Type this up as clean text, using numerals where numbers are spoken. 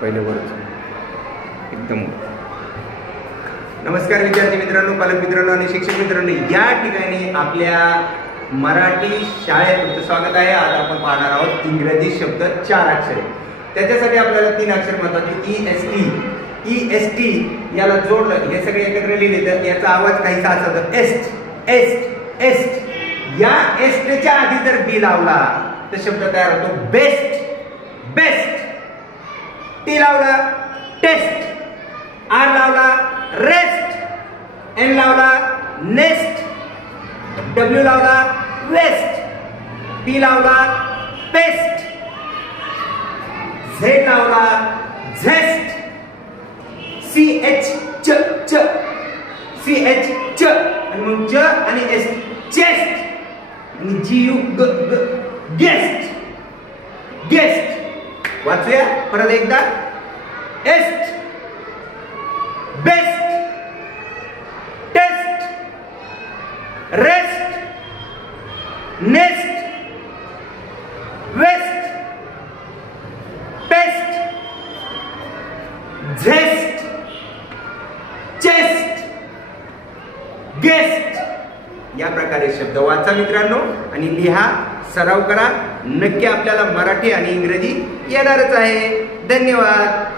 पहिले वरच एकदम. नमस्कार विद्यार्थी मित्रांनो, पालक मित्रांनो आणि शिक्षक मित्रांनो, या ठिकाणी आपल्या मराठी शाळेत तुमचं स्वागत आहे. आज आपण पाहणार आहोत इंग्रजी शब्द 4 अक्षरे. त्याच्यासाठी आपल्याला 3 अक्षर महत्वाचे. EST याला जोडलं, हे सगळे एकत्र लिहिले तर याचा आवाज काहीसा असा होतो एस्ट एस्ट एस्ट. या एस्टच्या आधी जर बी लावला तर शब्द तयार होतो बेस्ट बेस्ट. टी लावला टेस्ट, आर लावला रेस्ट, एन लावला नेस्ट, डब्ल्यू लावला वेस्ट, पी लावला पेस्ट, झेड लावला झेस्ट, CH च च CH च आणि मग च आणि एस चेस्ट आणि GU ग ग गेस्ट गेस्ट. वाचूया परत एकदा. Est best test rest nest west pest zest chest guest. या प्रकारे शब्द वाचा मित्रांनो आणि लिहा, सराव करा. नक्की आपल्याला मराठी आणि इंग्रजी येणारच आहे. धन्यवाद.